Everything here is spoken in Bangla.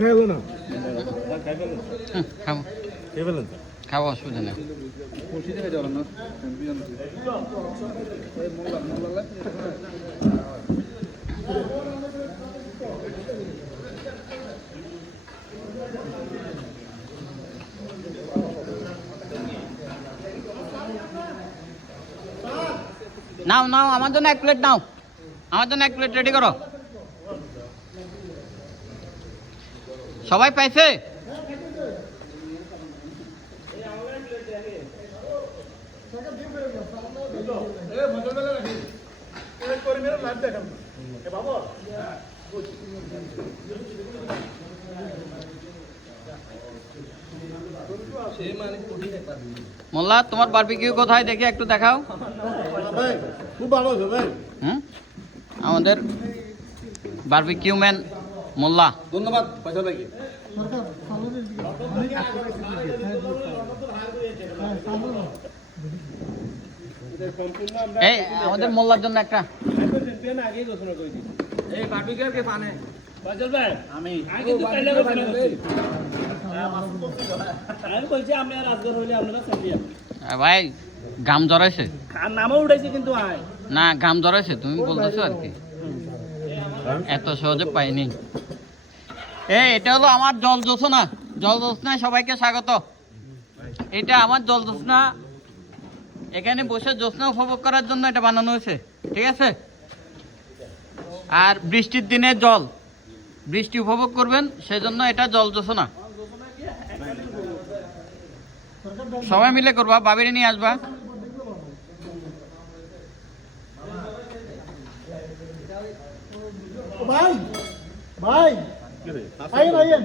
খাইলো না খাবো অসুবিধা নেই। নাও নাও, আমার জন্য 1 প্লেট নাও, আমার জন্য 1 প্লেট রেডি করো। সবাই পাইছে? মোল্লা, তোমার বারবিকিউ কোথায় দেখি একটু দেখাও। খুব ভালো আছে ভাই। আমাদের বারবিকিউ ম্যান মোল্লা। ধন্যবাদ পয়সা লাগে। এই আমাদের মোল্লার জন্য একটা। এই বারবিকিউর কে পানে বাজল ভাই আমি বলছি আমি আর আজগর হইলে আপনারা চ্যাম্পিয়ন। ভাই গাম জড়াইছে, নামও উঠাইছে কিন্তু না গাম জড়াইছে তুমি বলতেছো আর কি, এত সহজে পাইনি। এটা হলো আমার জল জোছনা। জল জোছনায় সবাইকে স্বাগত। এটা আমার জল জোছনা, এখানে বসে জোছনা উপভোগ করার জন্য এটা বানানো হয়েছে, ঠিক আছে? আর বৃষ্টির দিনে জল, বৃষ্টি উপভোগ করবেন সেজন্য এটা জল জোছনা। সবাই মিলে করবা, বাবিরে নিয়ে আসবা। ভাই ভাই আইন আইন